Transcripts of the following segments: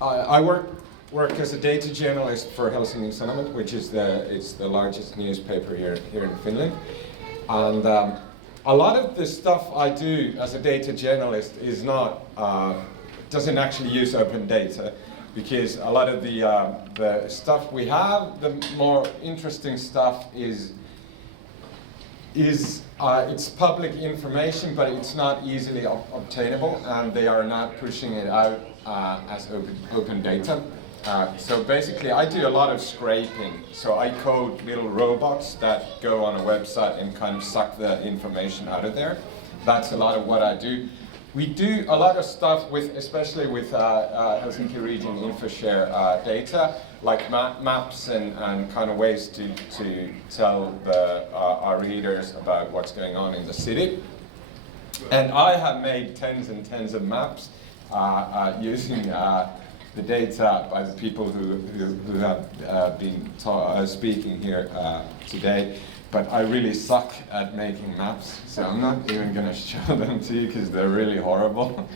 I work as a data journalist for Helsingin Sanomat, which is the largest newspaper here in Finland. And a lot of the stuff I do as a data journalist is not doesn't actually use open data, because a lot of the stuff we have, the more interesting stuff is it's public information, but it's not easily obtainable, and they are not pushing it out as open data. So basically, I do a lot of scraping. So I code little robots that go on a website and kind of suck the information out of there. That's a lot of what I do. We do a lot of stuff with, especially with Helsinki region InfoShare data, like maps and kind of ways to tell our readers about what's going on in the city. And I have made tens and tens of maps using the data by the people who have been speaking here today. But I really suck at making maps, so I'm not even going to show them to you because they're really horrible.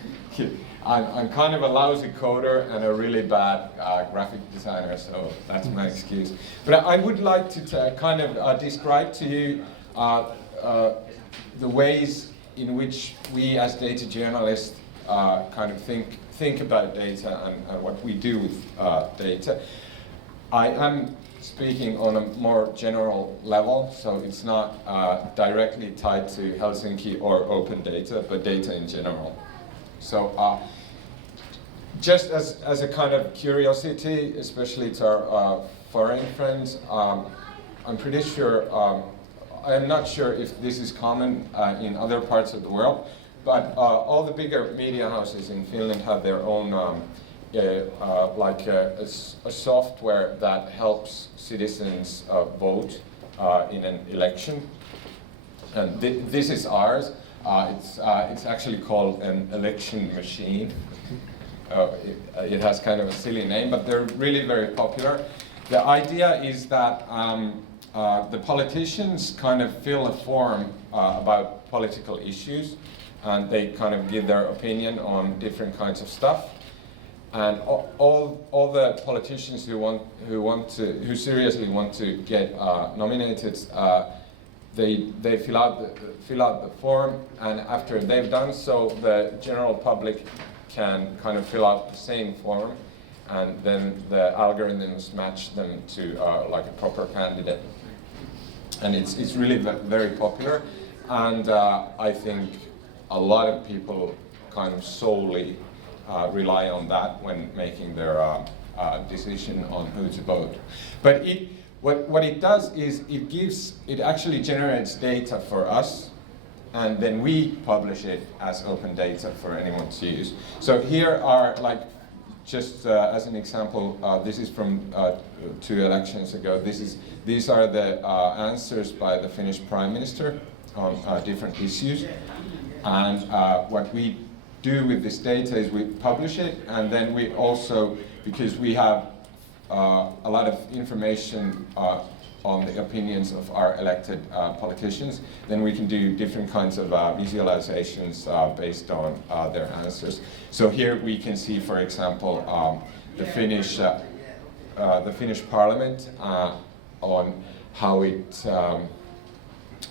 I'm kind of a lousy coder and a really bad graphic designer, so that's my excuse. But I would like to kind of describe to you the ways in which we as data journalists kind of think about data and what we do with data. I am speaking on a more general level, so it's not directly tied to Helsinki or open data, but data in general. So just as a kind of curiosity, especially to our foreign friends, I'm pretty sure, I'm not sure if this is common in other parts of the world, but all the bigger media houses in Finland have their own like a software that helps citizens vote in an election. And this is ours. It's actually called an election machine. It has kind of a silly name, but they're really very popular. The idea is that the politicians kind of fill a form about political issues, and they kind of give their opinion on different kinds of stuff. And all the politicians who seriously want to get nominated, they fill out the form, and after they've done so, the general public can kind of fill out the same form, and then the algorithms match them to like a proper candidate. And it's really very popular, and I think a lot of people kind of solely rely on that when making their decision on who to vote. But what it does is it actually generates data for us, and then we publish it as open data for anyone to use. So here are, like, just as an example, this is from 2 elections ago. These are the answers by the Finnish Prime Minister on different issues. And what we do with this data is we publish it, and then we also, because we have a lot of information on the opinions of our elected politicians, then we can do different kinds of visualizations based on their answers. So here we can see, for example, the Finnish Parliament on how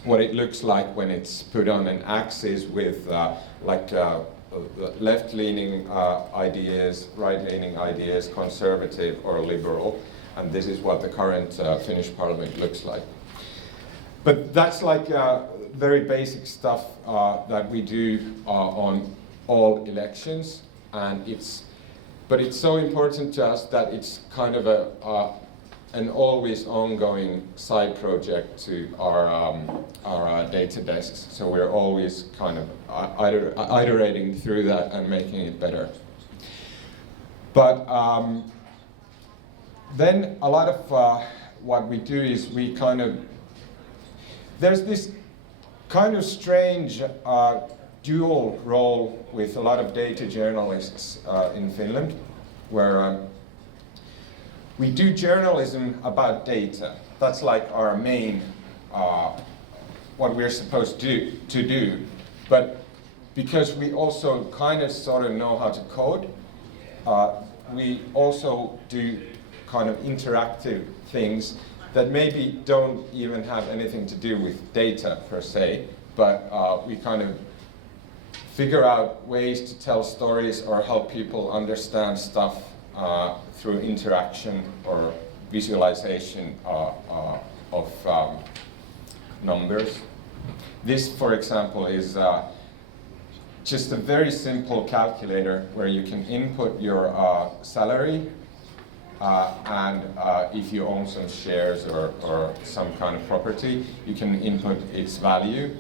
what it looks like when it's put on an axis with left-leaning ideas, right-leaning ideas, conservative or liberal, and this is what the current Finnish parliament looks like. But that's like very basic stuff that we do on all elections, and it's so important to us that it's kind of an always ongoing side project to our data desks. So we're always kind of iterating through that and making it better. But then a lot of what we do is we kind of, there's this kind of strange dual role with a lot of data journalists in Finland, where we do journalism about data. That's like our main, what we're supposed to do. But because we also kind of sort of know how to code, we also do kind of interactive things that maybe don't even have anything to do with data per se, but we kind of figure out ways to tell stories or help people understand stuff through interaction or visualization of numbers. This, for example, is just a very simple calculator where you can input your salary and if you own some shares or some kind of property, you can input its value.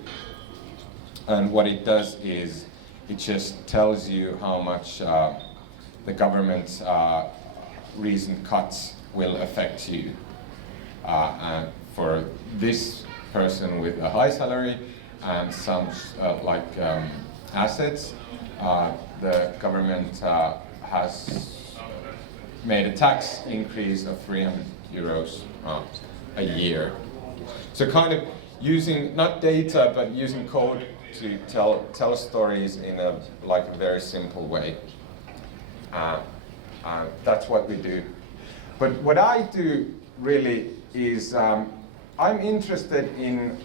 And what it does is it just tells you how much the government's recent cuts will affect you. And for this person with a high salary and some assets, the government has made a tax increase of 300 euros a year. So kind of using, not data, but using code to tell stories in a very simple way. That's what we do. But what I do really is I'm interested in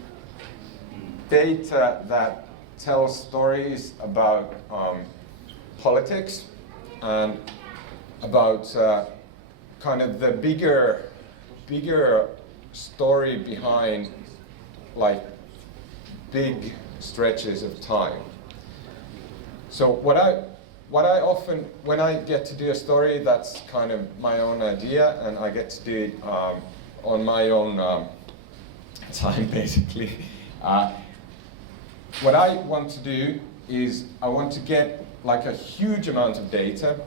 data that tells stories about politics and about kind of the bigger story behind big stretches of time. So what I often, when I get to do a story that's kind of my own idea and I get to do it on my own time basically, what I want to do is I want to get a huge amount of data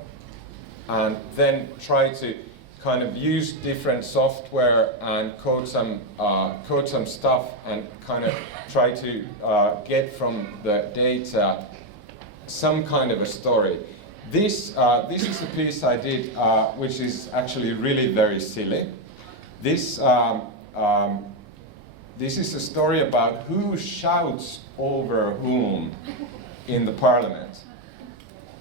and then try to kind of use different software and code some stuff and kind of try to get from the data some kind of a story. This is a piece I did which is actually really very silly. This is a story about who shouts over whom in the parliament.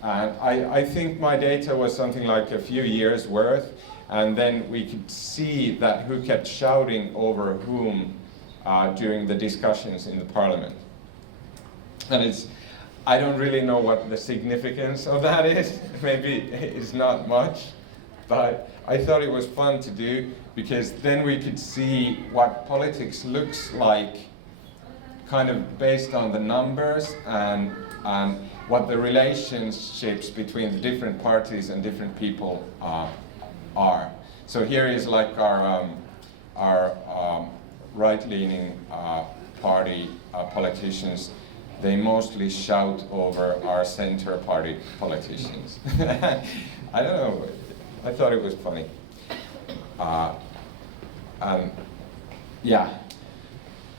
And I think my data was something like a few years worth, and then we could see that who kept shouting over whom during the discussions in the parliament. And I don't really know what the significance of that is. Maybe it's not much, but I thought it was fun to do because then we could see what politics looks like kind of based on the numbers and what the relationships between the different parties and different people are. So here is our right-leaning party politicians. They mostly shout over our center party politicians. I don't know, I thought it was funny.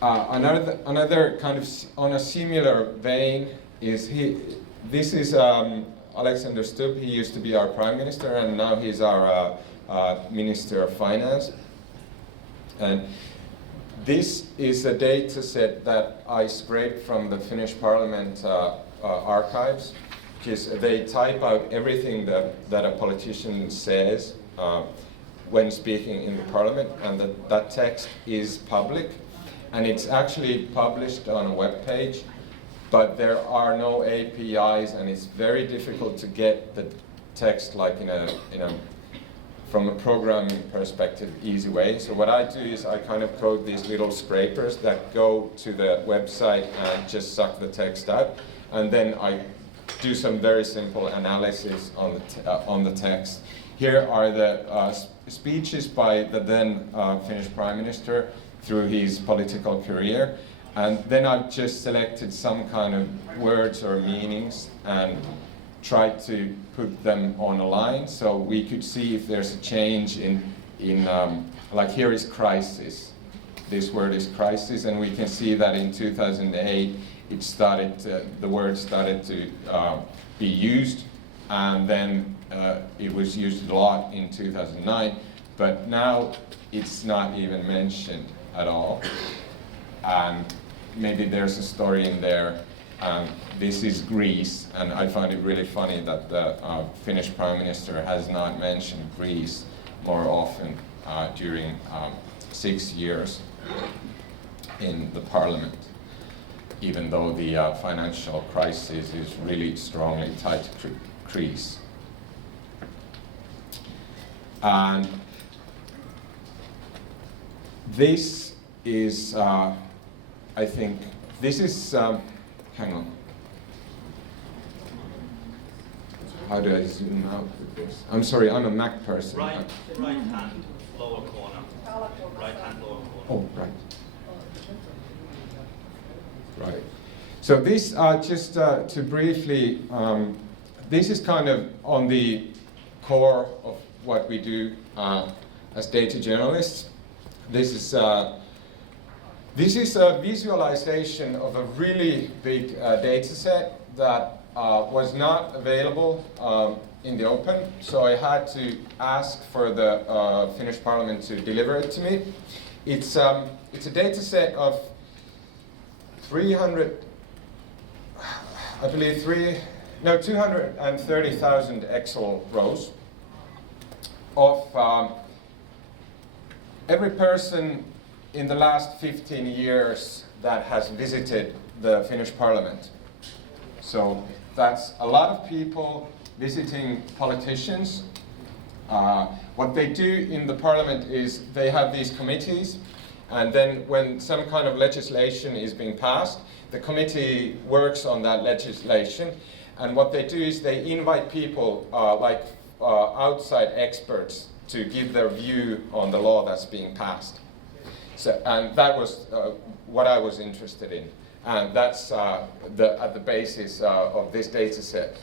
Another kind of on a similar vein is this is Alexander Stubb. He used to be our prime minister and now he's our minister of finance. And this is a data set that I scraped from the Finnish Parliament archives, because they type out everything that a politician says when speaking in the Parliament, and that text is public, and it's actually published on a web page, but there are no APIs, and it's very difficult to get the text in a from a programming perspective, easy way. So what I do is I kind of code these little scrapers that go to the website and just suck the text out, and then I do some very simple analysis on the text. Here are the speeches by the then Finnish Prime Minister through his political career, and then I've just selected some kind of words or meanings and tried to put them on a line so we could see if there's a change in here is crisis. This word is crisis, and we can see that in 2008 the word started to be used, and then it was used a lot in 2009, but now it's not even mentioned at all. And maybe there's a story in there. This is Greece, and I find it really funny that the Finnish Prime Minister has not mentioned Greece more often during 6 years in the Parliament, even though the financial crisis is really strongly tied to Greece. And this is, I think, this is, hang on. How do I zoom out with this? I'm sorry, I'm a Mac person. Right hand lower corner. Right hand lower corner. Oh, right. Right. So this, just to briefly, this is kind of on the core of what we do as data journalists. This is a visualization of a really big data set that was not available in the open, so I had to ask for the Finnish Parliament to deliver it to me. It's a data set of 230,000 Excel rows of every person in the last 15 years that has visited the Finnish Parliament. So that's a lot of people visiting politicians. What they do in the Parliament is they have these committees, and then when some kind of legislation is being passed, the committee works on that legislation, and what they do is they invite people outside experts to give their view on the law that's being passed. So, and that was what I was interested in, and that's at the basis of this data set.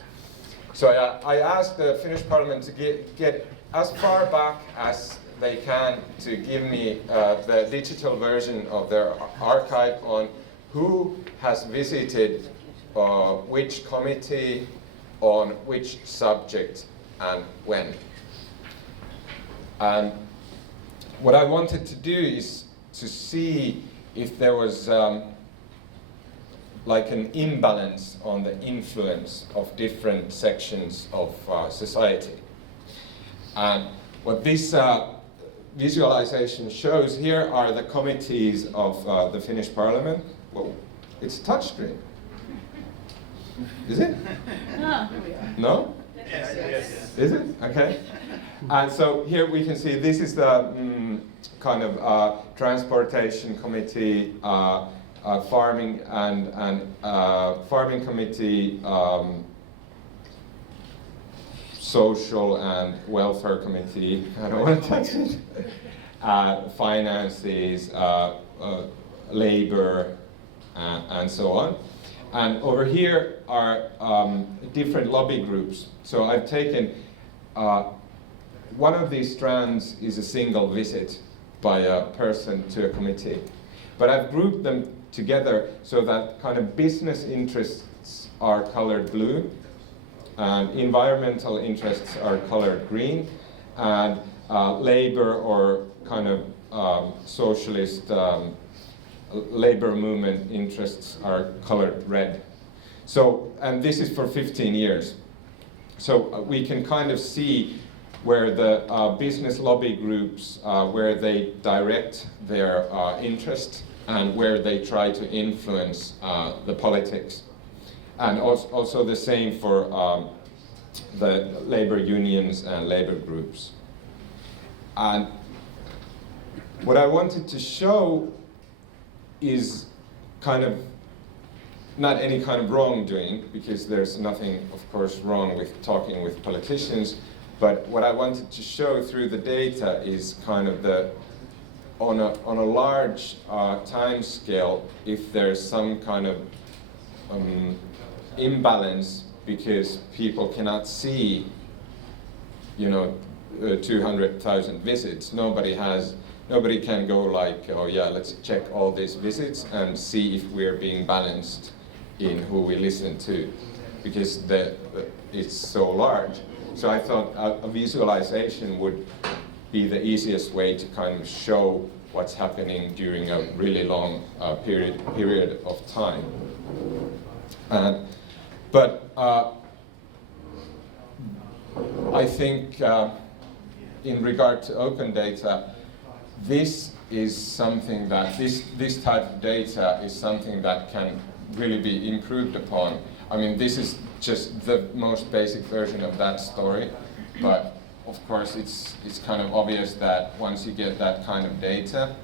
So I asked the Finnish Parliament to get as far back as they can to give me the digital version of their archive on who has visited which committee on which subject and when. And what I wanted to do is to see if there was like an imbalance on the influence of different sections of society. And what this visualization shows here are the committees of the Finnish Parliament. Whoa, it's a touchscreen. Is it? No? Yes. Is it? Okay. And so here we can see this is the kind of transportation committee, farming and farming committee, social and welfare committee. I don't want to touch it. Finances, labor, and so on. And over here are different lobby groups. So I've taken one of these strands is a single visit by a person to a committee. But I've grouped them together so that kind of business interests are colored blue, and environmental interests are colored green, and labor or kind of socialist labor movement interests are colored red. So, and this is for 15 years. So we can kind of see where the business lobby groups, where they direct their interest and where they try to influence the politics. And also the same for the labor unions and labor groups. And what I wanted to show is kind of not any kind of wrongdoing, because there's nothing, of course, wrong with talking with politicians, but what I wanted to show through the data is kind of the, on a large time scale, if there's some kind of imbalance because people cannot see, 200,000 visits. Nobody can go like, oh yeah, let's check all these visits and see if we're being balanced in who we listen to, because it's so large. So I thought a visualization would be the easiest way to kind of show what's happening during a really long period of time. But I think in regard to open data, this is something that, this type of data is something that can really be improved upon. I mean, this is just the most basic version of that story, but of course it's kind of obvious that once you get that kind of data,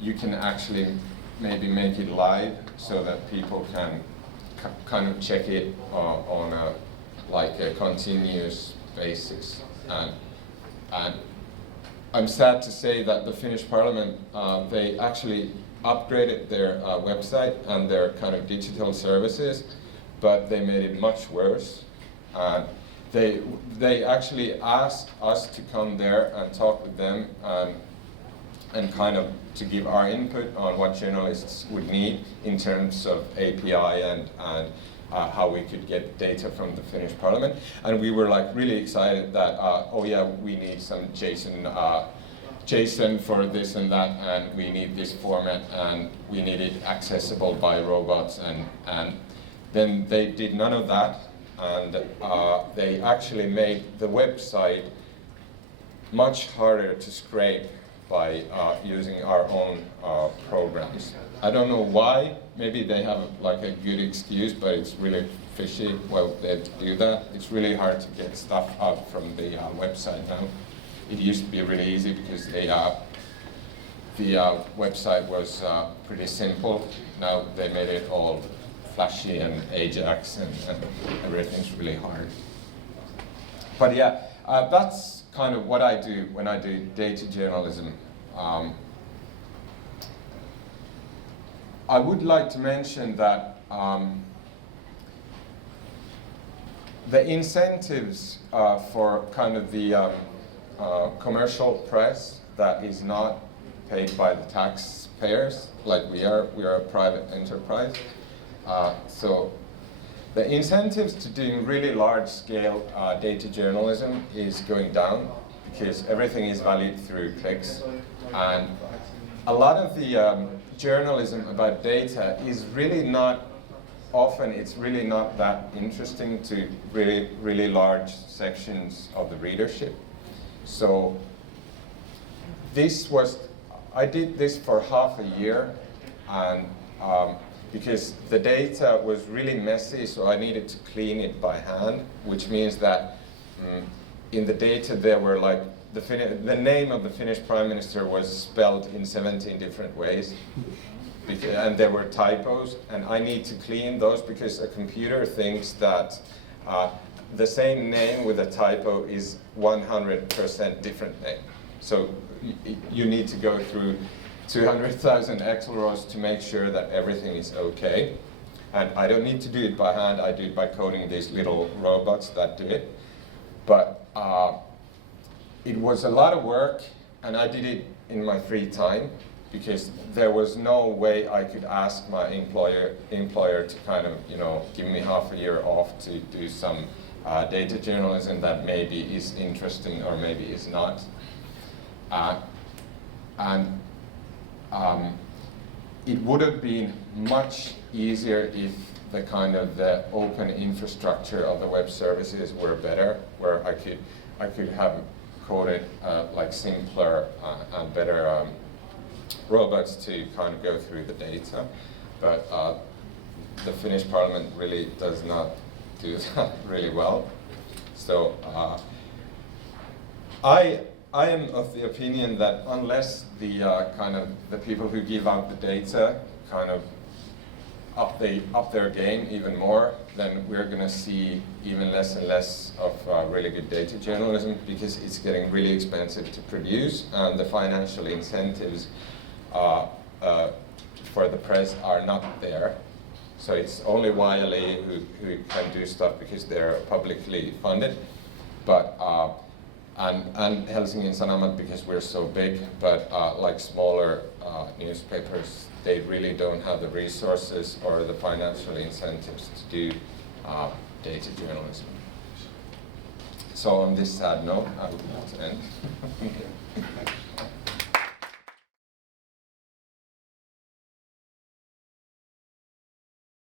you can actually maybe make it live so that people can kind of check it on a continuous basis. And I'm sad to say that the Finnish Parliament, they actually upgraded their website and their kind of digital services, but they made it much worse. They actually asked us to come there and talk with them and kind of to give our input on what journalists would need in terms of API and how we could get data from the Finnish Parliament. And we were like really excited that, oh yeah, we need some JSON for this and that, and we need this format, and we need it accessible by robots, and then they did none of that, and they actually made the website much harder to scrape by using our own programs. I don't know why. Maybe they have like a good excuse, but it's really fishy. Well, they do that. It's really hard to get stuff out from the website now. It used to be really easy because the website was pretty simple. Now they made it all flashy and Ajax and everything's really hard. But yeah, that's kind of what I do when I do data journalism. I would like to mention that the incentives for kind of the commercial press that is not paid by the taxpayers, like we are a private enterprise. So the incentives to doing really large-scale data journalism is going down because everything is valued through clicks, and a lot of the journalism about data is really not, often it's really not that interesting to really large sections of the readership. So I did this for half a year, and because the data was really messy, so I needed to clean it by hand, which means that in the data there were like, the name of the Finnish Prime Minister was spelled in 17 different ways, and there were typos, and I need to clean those because a computer thinks that the same name with a typo is 100% different name. So you need to go through 200,000 Excel rows to make sure that everything is okay. And I don't need to do it by hand, I do it by coding these little robots that do it. But it was a lot of work, and I did it in my free time because there was no way I could ask my employer to kind of, give me half a year off to do some data journalism that maybe is interesting or maybe is not. It would have been much easier if the open infrastructure of the web services were better, where I could have coded like simpler and better robots to kind of go through the data. But the Finnish Parliament really does not do that really well. So I am of the opinion that unless the the people who give out the data kind of up their game even more, then we're going to see even less and less of really good data journalism, because it's getting really expensive to produce, and the financial incentives for the press are not there. So it's only YLE who can do stuff because they're publicly funded, but and Helsingin Sanomat because we're so big. But like smaller newspapers, they really don't have the resources or the financial incentives to do data journalism. So on this sad note, I would like to end.